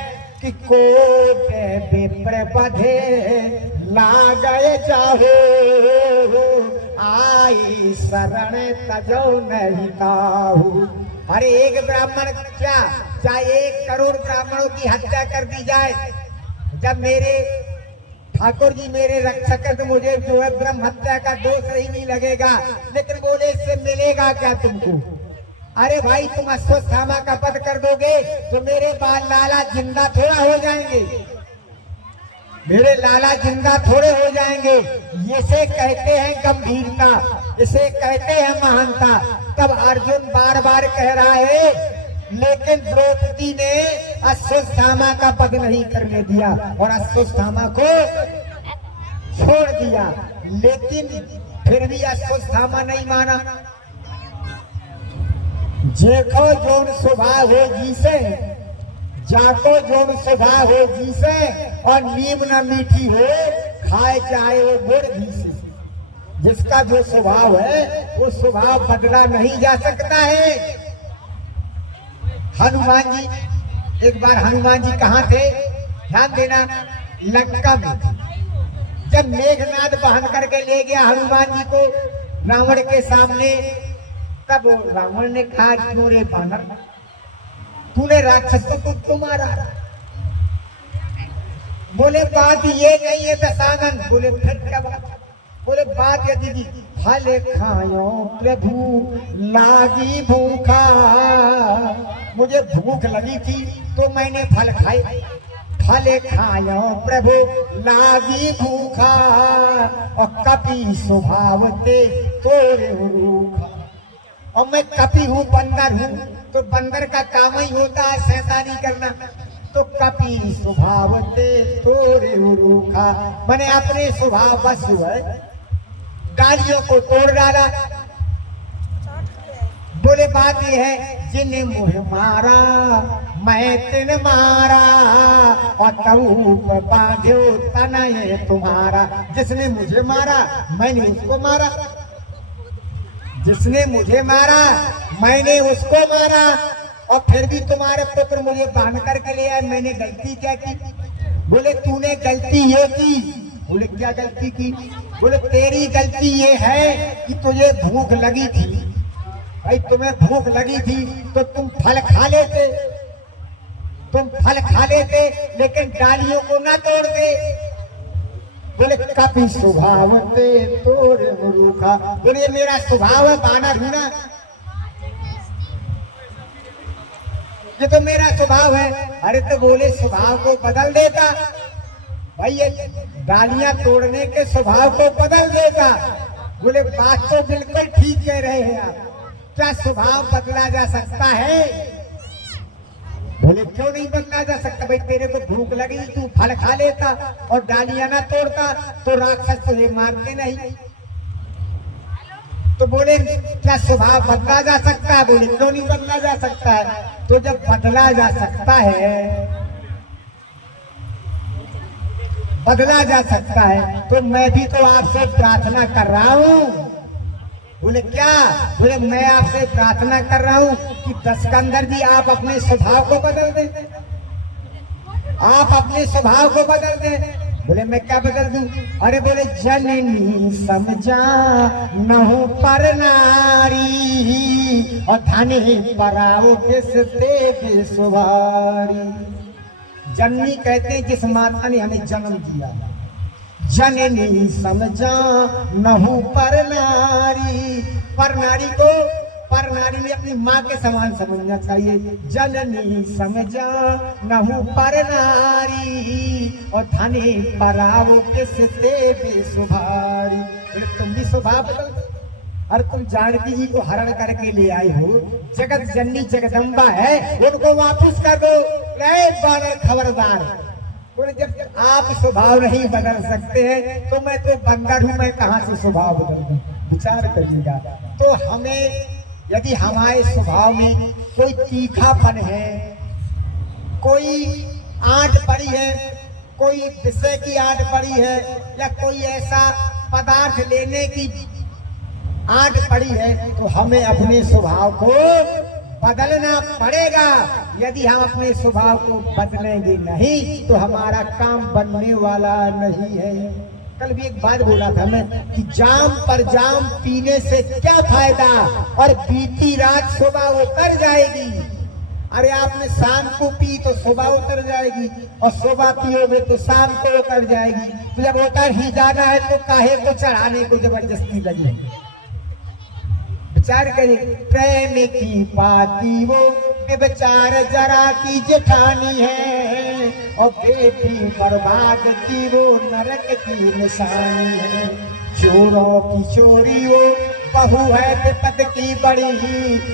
कि कोट विप्र बधे लागे जाहो, आई शरण तजो नहीं काहू। अरे एक ब्राह्मण क्या, चाहे 1 करोड़ ब्राह्मणों की हत्या कर दी जाए, जब मेरे ठाकुर जी मेरे रक्षक है तो मुझे जो है ब्रह्म हत्या का दोष ही नहीं लगेगा। लेकिन बोले, इससे मिलेगा क्या तुमको? अरे भाई, तुम अश्वत्थामा का पद कर दोगे तो मेरे बाल लाला जिंदा थोड़ा हो जाएंगे, मेरे लाला जिंदा थोड़े हो जाएंगे। इसे कहते हैं गंभीरता, इसे कहते हैं महानता। तब अर्जुन बार बार कह रहा है, लेकिन द्रौपदी ने अश्वत्थामा का पद नहीं करने दिया और अश्वत्थामा को छोड़ दिया। लेकिन फिर भी अश्वत्थामा नहीं माना। जेको जोन स्वभाव हो जीसे, जाको जोन स्वभाव हो जीसे, और नीम न मीठी हो खाए चाहे वो गुड़ घी से। जिसका जो स्वभाव है वो स्वभाव बदला नहीं जा सकता है। हनुमान जी, एक बार हनुमान जी कहाँ थे? ध्यान देना, लंका में। जब मेघनाद बहन करके ले गया हनुमान जी को रावण के सामने, तब रावण ने कहा, क्यों रे बानर, तूने राक्षस को क्यों मारा? बोले, बात ये नहीं है दशानन। बोले, फिर क्या बात? बोले, बात यदि की फल खायो प्रभु लागी भूखा, मुझे भूख लगी थी तो मैंने फल खाए। फल खायो प्रभु लागी भूखा, और कपि स्वभाव ते तोरे रूखा। और मैं कपि हूँ, बंदर हूँ, तो बंदर का काम ही होता है शैतानी करना। तो कपि स्वभाव ते तोरे रूखा, मैंने अपने स्वभाव बस है डालियों को तोड़ डाला। बोले, बात ये है, जिन्हें मुझे मारा मैं तिन मारा, और तऊप बांधो तनय तुम्हारा। जिसने मुझे मारा मैंने उसको मारा, जिसने मुझे मारा मैंने उसको मारा, और फिर भी तुम्हारे पुत्र मुझे बांध करके ले आए। मैंने गलती क्या की? बोले, तूने गलती ये की। बोले, क्या गलती की? बोले, तेरी गलती ये है कि तुझे भूख लगी थी। भाई, तुम्हें भूख लगी थी तो तुम फल खा लेते, तुम फल खा लेते, लेकिन डालियों को ना तोड़ते। बोले, कपि स्वभाव ते तोड़ रूखा। बोले, मेरा स्वभाव है बानर हूं ना। ये तो मेरा स्वभाव है। अरे तो बोले स्वभाव को बदल देता भाई, ये डालियां तोड़ने के स्वभाव को बदल देता। बोले बात तो बिल्कुल ठीक कह रहे हैं आप, क्या स्वभाव बदला जा सकता है? बोले क्यों नहीं बदला जा सकता? भाई तेरे को भूख लगी, तू फल खा लेता और डालियां ना तोड़ता तो राक्षस तुझे मारते नहीं। तो बोले क्या स्वभाव बदला जा सकता है? बोले क्यों नहीं बदला जा सकता है? तो जब बदला जा सकता है, बदला जा सकता है, तो मैं भी तो आपसे प्रार्थना कर रहा हूँ। बोले क्या? बोले मैं आपसे प्रार्थना कर रहा हूँ कि दशकंदर जी आप अपने स्वभाव को बदल दें, आप अपने स्वभाव को बदल दें। बोले मैं क्या बदल दूं? अरे बोले जननी समझा नहु पर नारी और धनी पराओ किसते बेसुवारी। जननी कहते हैं जिस माता ने हमें जन्म दिया। जननी समझा नहु पर नारी, पर नारी को, पर नारी में अपनी माँ के समान समझना चाहिए। जननी समझा नहु पर नारी और धनी पराओ किसते बेसुभारी। तुम भी स्वभाव बदल। अरे तुम जानकी जी को हरण करके ले आई हो, जगत जननी जगदम्बा है, उनको वापस कर दो। बानर खबरदार। बोले जब आप स्वभाव नहीं बदल सकते हैं तो मैं तो बंदर हूं, मैं कहां से स्वभाव बदल दूं? विचार करिएगा। तो हमें यदि हमारे स्वभाव में कोई तीखापन है, कोई आंट पड़ी है, कोई विषय की आंट पड़ी है, या कोई ऐसा पदार्थ लेने की आंट पड़ी है, तो हमें अपने स्वभाव को बदलना पड़ेगा। यदि हम अपने स्वभाव को बदलेंगे नहीं तो हमारा काम बनने वाला नहीं है। कल भी एक बात बोला था मैं कि जाम पर जाम पीने से क्या फायदा, और बीती रात सुबह उतर जाएगी। अरे आपने शाम को पी तो सुबह उतर जाएगी, और सुबह पियोगे तो शाम को उतर जाएगी। तो जब उतर ही जाना है तो काहे को चढ़ाने को जबरदस्ती लगी? विचार करिए। प्रेम की पाती वो विचार जरा की जेठानी है, और बेटी बर्बाद की वो नरक की निशानी है। चोरों की चोरी वो बहू है विपद की बड़ी,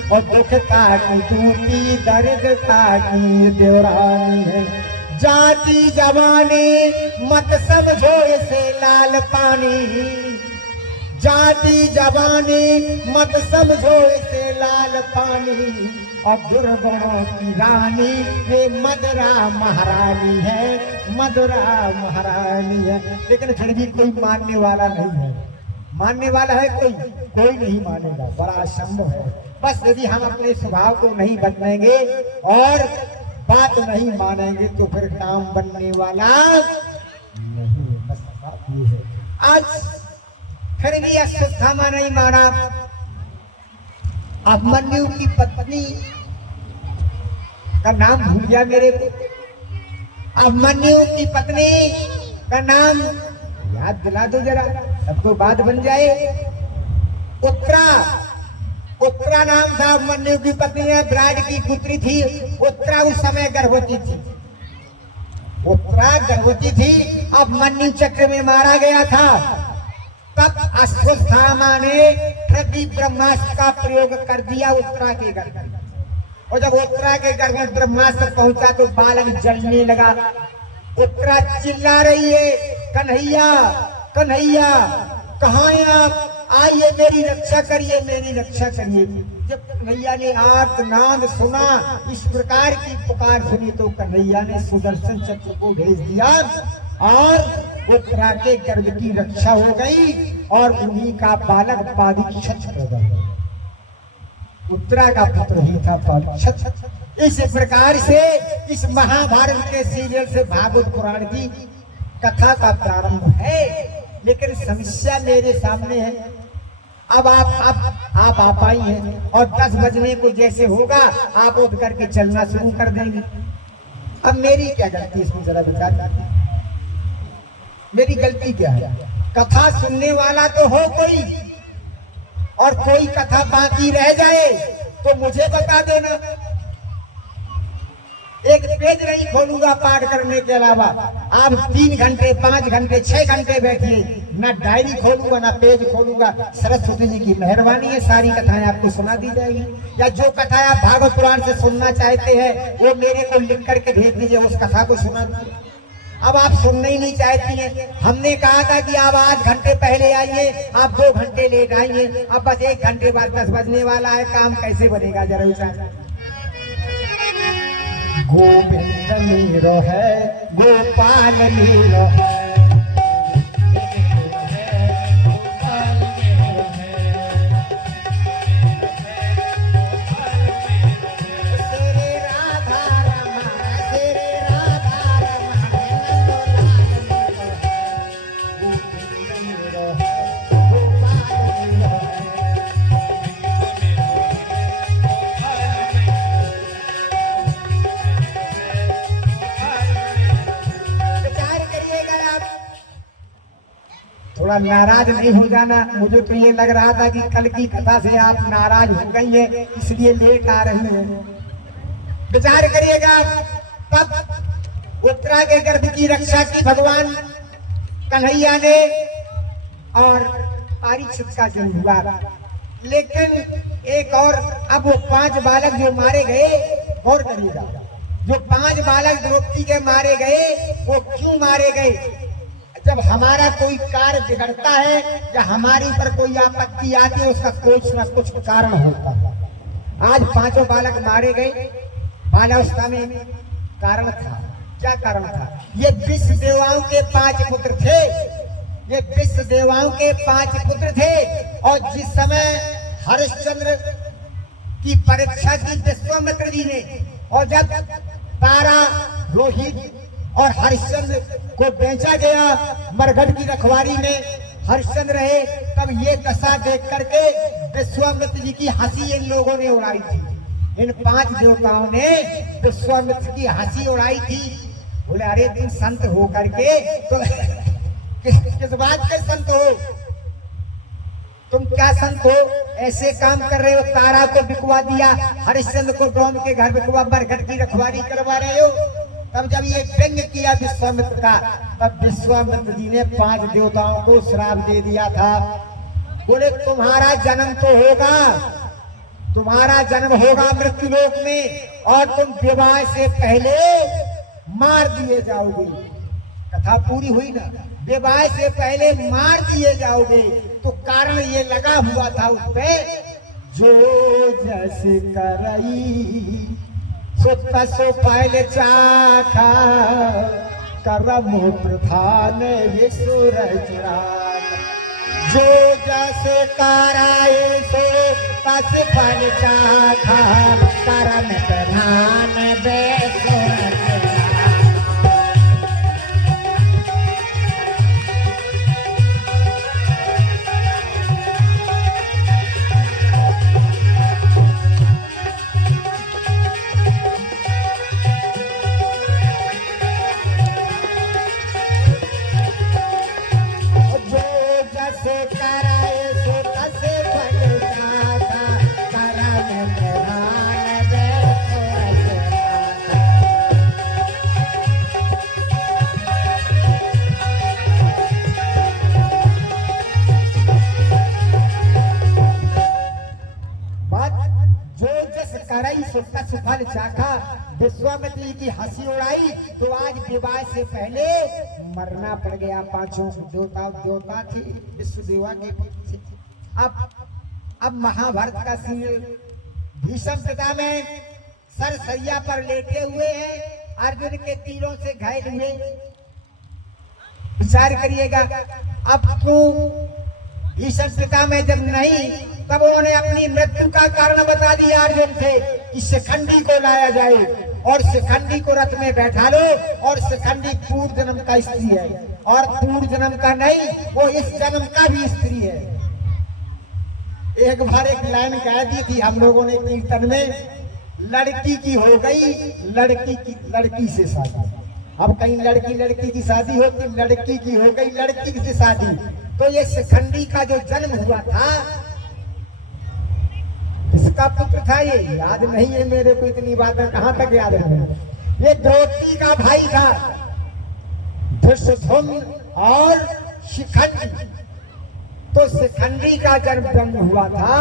और दुख का की दूती दर्द का की देवरानी है। जाति जवानी मत समझो इसे लाल पानी, जाति जवानी मत समझो इसे लाल पानी, और दुर्गुणों की रानी ये मदरा महारानी है, मदरा महारानी है। लेकिन फिर भी कोई मानने वाला नहीं है। मानने वाला है कोई? कोई नहीं मानेगा, बड़ा असंभव है। बस यदि हम अपने स्वभाव को नहीं बदलेंगे और बात नहीं मानेंगे तो फिर काम बनने वाला नहीं। बस बात ये है। आज फिर भी अश्वत्थामा नहीं माना। अभिमन्यु की पत्नी का नाम भूल गया मेरे को। अभिमन्यु की पत्नी का नाम याद दिला दो जरा, तब तो बात बन जाए। उत्तरा, उत्तरा नाम था अभिमन्यु की पत्नी है। विराट की पुत्री थी उत्तरा, उस समय गर्भवती थी। उत्तरा गर्भवती थी। अभिमन्यु चक्र में मारा गया था। तब अश्वत्थामा ने प्रति ब्रह्मास्त्र का प्रयोग कर दिया उत्तरा के गर्भ में, और जब उत्तरा के गर्भ में ब्रह्मास्त्र पहुंचा तो बालक जलने लगा। उत्तरा चिल्ला रही है, कन्हैया कन्हैया कहाँ हैं आप? आइए मेरी रक्षा करिए, मेरी रक्षा करिए। जब कन्हैया ने आर्तनाद सुना, इस प्रकार की पुकार सुनी, तो कन्हैया ने सुदर्शन चक्र को भेज दिया और उत्तरा के गर्भ की रक्षा हो गई, और उन्हीं का बालक पादीक्षत पैदा हुआ। उत्तरा का पुत्र ही था पादीक्षत। इस प्रकार से इस महाभारत के सीरियल से भागवत पुराण की कथा का प्रारंभ है। लेकिन समस्या मेरे सामने है। अब आप आ पाई हैं और 10 बजने को जैसे होगा आप उठ करके चलना शुरू कर देंगे। अब मेरी क्या गलती इसमें जरा विचार, मेरी गलती क्या है? कथा सुनने वाला तो हो कोई, और कोई कथा बाकी रह जाए तो मुझे बता देना। एक पेज नहीं खोलूंगा पाठ करने के अलावा। आप 3 घंटे 5 घंटे 6 घंटे बैठिए, ना डायरी खोलूंगा ना पेज खोलूंगा। सरस्वती जी की मेहरबानी है, सारी कथाएं आपको सुना दी जाएगी। या जो कथाएं आप भागवत पुराण से सुनना चाहते हैं वो मेरे को लिख करके भेज दीजिए, उस कथा को सुना दीजिए। अब आप सुनना ही नहीं चाहती हैं। हमने कहा था कि आप 8 घंटे पहले आइए, आप 2 घंटे लेट आइए। अब बस 1 घंटे बाद 10 बजने वाला है, काम कैसे बनेगा जरा विचार। गोविंद मीरो है, गोपाल मीरो है, थोड़ा नाराज नहीं हो जाना। मुझे तो ये लग रहा था कि कल की कथा से आप नाराज हो गई है, इसलिए लेट आ रही हैं। विचार करिएगा, तब उत्तरा के गर्भ की रक्षा की भगवान कन्हैया ने और परीक्षित का जन्म हुआ। लेकिन एक और, अब वो 5 बालक जो मारे गए, और करिएगा, जो 5 बालक द्रौपदी के मारे गए वो क्यों मारे गए? जब हमारा कोई कार्य बिगड़ता है या हमारी पर कोई आपत्ति आती है, उसका कुछ न कुछ कारण होता है। आज 5 बालक मारे गए, बाल्यावस्था में कारण था। क्या कारण था? ये विश्व देवाओं के 5 पुत्र थे। ये विश्व देवाओं के 5 पुत्र थे। और जिस समय हरिश्चंद्र की परीक्षा की विश्वामित्र जी ने, और जब तारा, रोहित और हरिश्चंद्र को बेचा गया मरघट की रखवारी में, हरिश्चंद्र रहे, तब ये दशा देख करके विश्वामित्र जी की हंसी इन लोगों ने उड़ाई थी। इन 5 देवताओं ने विश्वामित्र की हंसी उड़ाई थी। बोले अरे तुम संत हो करके तो किस बात के संत हो? तुम क्या संत हो? ऐसे काम कर रहे हो, तारा को बिकवा दिया, हरिश्चंद्र को डोम के घर बिकवा, मरघट की रखवारी करवा रहे हो। तब जब ये व्यंग किया विश्वामित्र का, तब विश्वामित्र जी ने 5 देवताओं को श्राप दे दिया था। बोले तुम्हारा जन्म तो होगा, तुम्हारा जन्म होगा मृत्युलोक में, और तुम विवाह से पहले मार दिए जाओगे। कथा पूरी हुई ना? विवाह से पहले मार दिए जाओगे। तो कारण ये लगा हुआ था उस पे, जो जस करई सो पहले चाखा, करम प्रधान विसुरज राख। जो जस कराए सो तस फल चाखा, करम प्रधान विसुरज राख। फल चाखा, विश्वामित्र जी की हंसी उड़ाई, तो आज विवाह से पहले मरना पड़ गया। 5 देवता थे, विश्व देवा के पुत्र थे। अब महाभारत का सीन, भीष्म पितामह सरसैया पर लेटे हुए हैं, अर्जुन के तीरों से घायल हुए। विचार करिएगा, अब तो भीष्म पितामह जब नहीं, तब उन्होंने अपनी मृत्यु का कारण बता दिया अर्जुन से कि शिखंडी को लाया जाए और शिखंडी को रथ में बैठा लो, और शिखंडी पूर्व जन्म का स्त्री है, और पूर्व जन्म का नहीं, वो इस जन्म का भी स्त्री है। एक बार एक लाइन कह दी थी हम लोगों ने कीर्तन में, लड़की की हो गई लड़की से शादी। अब कहीं लड़की की शादी होती, लड़की की हो गई लड़की से शादी। तो ये शिखंडी का जो जन्म हुआ था, इसका पुत्र था, ये याद नहीं है मेरे को, इतनी बातें कहाँ तक याद है। ये द्रौपदी का भाई था धृष्टद्युम्न और शिखंडी। तो शिखंडी का जन्म हुआ था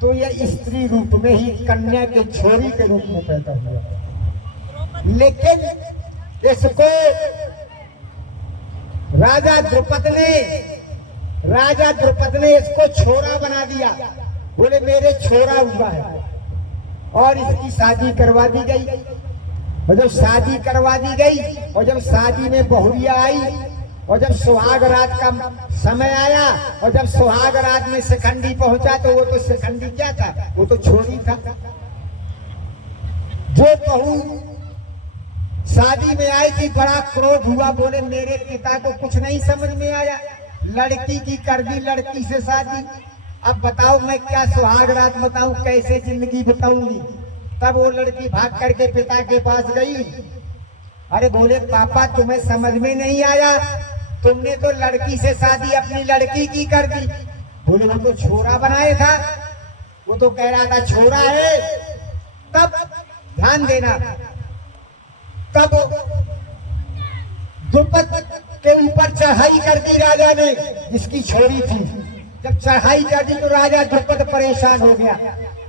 तो यह स्त्री रूप में ही कन्या के छोरी के रूप में पैदा हुआ। लेकिन इसको राजा द्रुपद ने इसको छोरा बना दिया। बोले मेरे छोरा हुआ है, और इसकी शादी करवा दी गई। और जब शादी करवा दी गई और जब शादी में बहुरिया आई और जब सुहाग रात का समय आया और जब सुहाग रात में शिखंडी पहुंचा तो वो तो शिखंडी क्या था, वो तो छोरी था। जो बहू शादी में आई थी बड़ा क्रोध हुआ। बोले मेरे पिता को कुछ नहीं समझ में आया, लड़की की कर दी लड़की से शादी। अब बताओ मैं क्या सुहाग रात बताऊं, कैसे जिंदगी बताऊंगी। तब वो लड़की भाग करके पिता के पास गई। अरे बोले पापा तुम्हें समझ में नहीं आया, तुमने तो लड़की से शादी अपनी लड़की की कर दी। बोले वो तो छोरा बनाए था, वो तो कह रहा था छोरा है। तब ध्यान देना, तब द्रुपद के ऊपर चढ़ाई कर दी राजा ने, जिसकी छोरी थी। जब चढ़ाई कर दी तो राजा द्रुपद परेशान हो गया,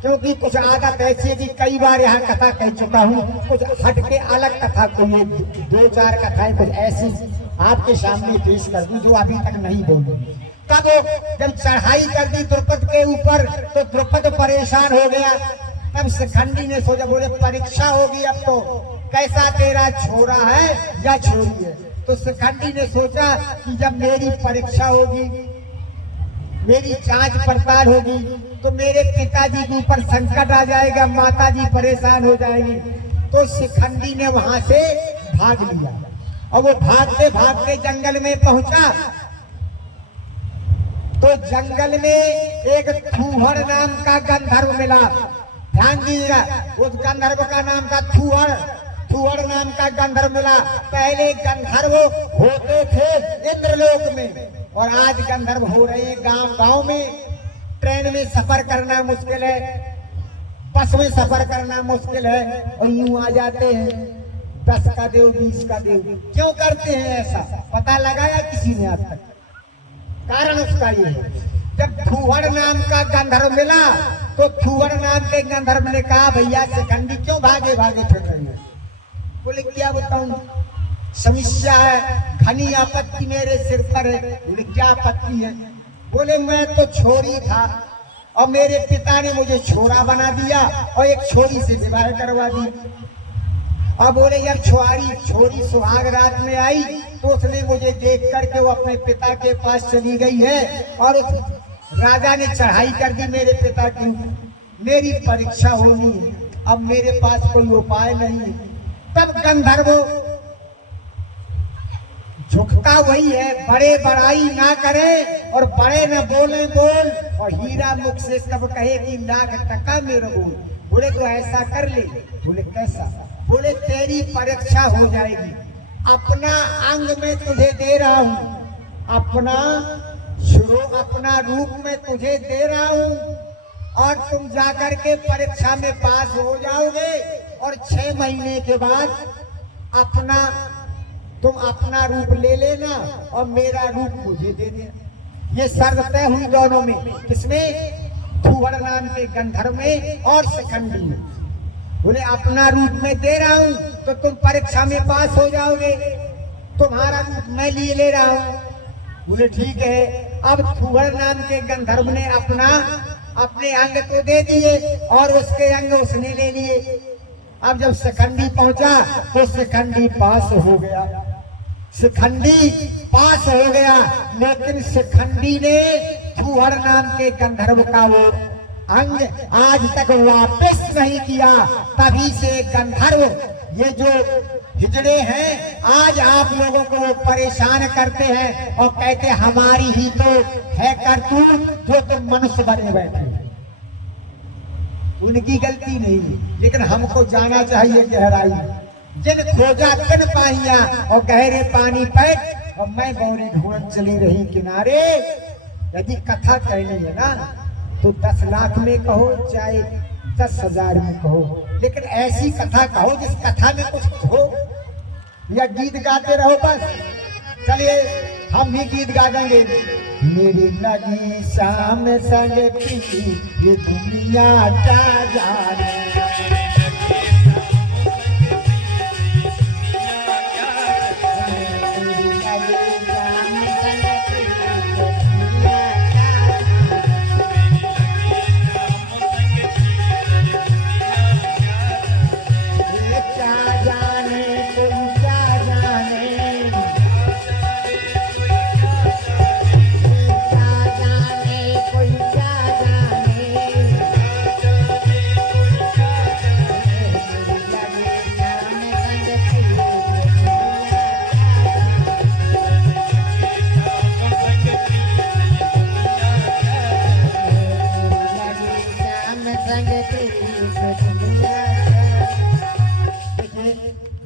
क्योंकि कुछ आदत ऐसी है कि कई बार यहाँ कथा कह चुका हूँ, कुछ हटके अलग कथा को ये 2-4 कथाएं कुछ ऐसी आपके सामने पेश कर दी जो अभी तक नहीं बोली। तब जब चढ़ाई कर दी द्रुपद के ऊपर तो द्रुपद परेशान हो गया। तब शिखंडी ने सोचा, बोले परीक्षा होगी अब तो, कैसा तेरा छोरा है या छोरी है। तो शिखंडी ने सोचा कि जब मेरी परीक्षा होगी, मेरी जांच पड़ताल होगी तो मेरे पिताजी के ऊपर संकट आ जाएगा, माताजी परेशान हो जाएगी। तो शिखंडी ने वहां से भाग लिया और वो भागते भागते जंगल में पहुंचा। तो जंगल में एक थूहड़ नाम का गंधर्व मिला। ध्यान दीजिएगा, उस गंधर्व का नाम था थूहड़ नाम का गंधर्व मिला। पहले गंधर्व होते थे इंद्रलोक में और आज गंधर्व हो रहे हैं गांव में। ट्रेन में सफर करना मुश्किल है, बस में सफर करना मुश्किल है और यूं आ जाते हैं 10 का देव 20 का देव। क्यों करते हैं ऐसा, पता लगाया किसी ने आज तक? कारण उसका ये है, जब थूहड़ नाम का गंधर्व मिला तो थूहड़ नाम के गंधर्व ने कहा भैया शिखंडी क्यों भागे फिर रही है। बोले क्या बताऊं, समस्या है, घनी आपत्ति मेरे सिर पर है। बोले क्या आपत्ति है। बोले मैं तो छोरी था और मेरे पिता ने मुझे छोरा बना दिया और एक छोरी से विवाह करवा दी। अब बोले जब छोरी सुहाग रात में आई तो उसने मुझे देख करके वो अपने पिता के पास चली गई है और उस राजा ने चढ़ाई कर दी मेरे पिता की। मेरी परीक्षा होनी है, अब मेरे पास कोई उपाय नहीं है। तब गंधर्व झुकता वही है, बड़े बड़ाई ना करे और बड़े न बोले बोल, और हीरा मुख से सब कहे कि लाख टका मेरे बोल। बोले तो ऐसा कर ले। बोले कैसा। बोले तेरी परीक्षा हो जाएगी, अपना अंग में तुझे दे रहा हूँ, अपना रूप में तुझे दे रहा हूँ और तुम जाकर के परीक्षा में पास हो जाओगे और 6 महीने के बाद तुम अपना रूप ले लेना और मेरा रूप मुझे दे देना। ये शर्त तय हुई दोनों में, किसमें? थूहड़ नाम के गंधर्व में और शिखंडी में। बोले अपना रूप में दे रहा हूँ तो तुम परीक्षा में पास हो जाओगे, तुम्हारा रूप मैं लिए ले रहा हूँ। बोले ठीक है। अब थूहड़ नाम के गंधर्व ने अपने अंग को दे दिए और उसके अंग उसने ले लिए। अब जब शिखंडी पहुंचा तो शिखंडी पास हो गया, लेकिन शिखंडी ने थूहड़ नाम के गंधर्व का वो अंग आज तक वापस नहीं किया। तभी से गंधर्व ये जो हिजड़े हैं आज आप लोगों को वो परेशान करते हैं और कहते हमारी ही तो है करतूत जो तुम मनुष्य बने बैठे। उनकी गलती नहीं, लेकिन हमको जाना चाहिए गहराई। जिन खोजा तिन पाइया और गहरे पानी पैठ और मैं गौरी ढूंढ चली रही किनारे। यदि कथा कहनी है ना तो 10 लाख में कहो चाहे 10,000 में कहो, लेकिन ऐसी कथा कहो जिस कथा में कुछ हो, या गीत गाते रहो बस। चलिए हम भी गीत गा देंगे। मेरी लगी शाम संग प्रीति ये दुनिया क्या जाने,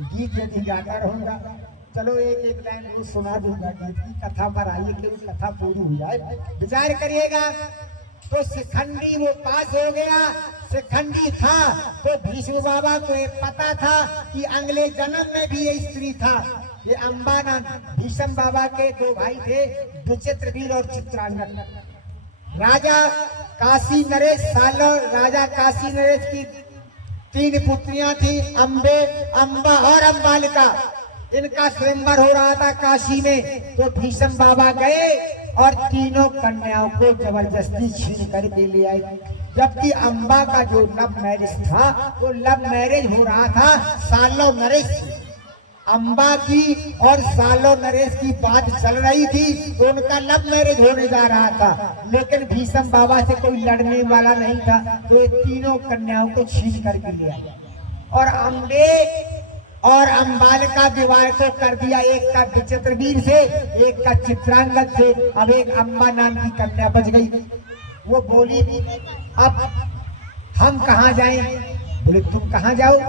गीत यदि गाता रहूंगा, चलो एक एक लाइन रोज सुना दूंगा गीत की कथा पर, आइए कि वो कथा पूरी हो जाए। विचार करिएगा। तो शिखंडी वो पास हो गया, शिखंडी था तो भीष्म बाबा को ये पता था कि अगले जन्म में भी ये स्त्री था। ये अंबानंद भीष्म बाबा के दो भाई थे, विचित्रवीर और चित्रांगद। राजा काशी नरेश सालों, राजा काशी नरेश की 3 पुत्रियां थी, अम्बे, अम्बा और अम्बालिका। इनका स्वयंवर हो रहा था काशी में। तो भीष्म बाबा गए और तीनों कन्याओं को जबरदस्ती छीन करके ले आए। जबकि अम्बा का जो लव मैरिज था, वो लव मैरिज हो रहा था सालों नरेश। अम्बा की और सालों नरेश की बात चल रही थी, तो उनका लव मैरिज होने जा रहा था। लेकिन भीष्म बाबा से कोई लड़ने वाला नहीं था, तो ये तीनों कन्याओं को छीन करके ले आए और अम्बे और अम्बालिका विवाह को कर दिया। एक का विचित्रवीर से, एक का चित्रांगद से। अब एक अम्बा नाम की कन्या बच गई। वो बोली, अब हम कहाँ जाएं? बोले तुम कहाँ जाओ?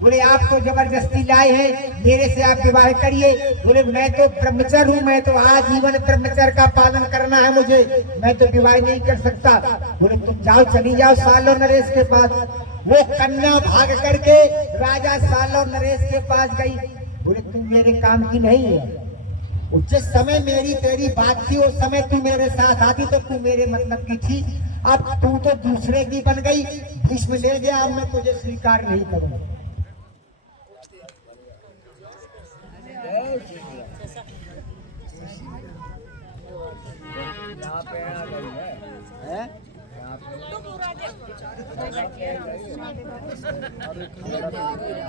बोले आपको जबरदस्ती लाए हैं, मेरे से आप विवाह करिए। बोले मैं तो ब्रह्मचर्य हूँ, मैं तो आजीवन ब्रह्मचर्य का पालन करना है मुझे, मैं तो विवाह नहीं कर सकता। बोले तुम जाओ, चली जाओ सालों नरेश के पास। वो कन्या भाग करके राजा सालों नरेश के पास गई। बोले तुम मेरे काम की नहीं है, जिस समय मेरी तेरी बात थी उस समय तू मेरे साथ आती तो तू मेरे मतलब की थी। अब तू तो दूसरे की बन गई, भीष्म ले गया, अब मैं तुझे स्वीकार नहीं करूँगा।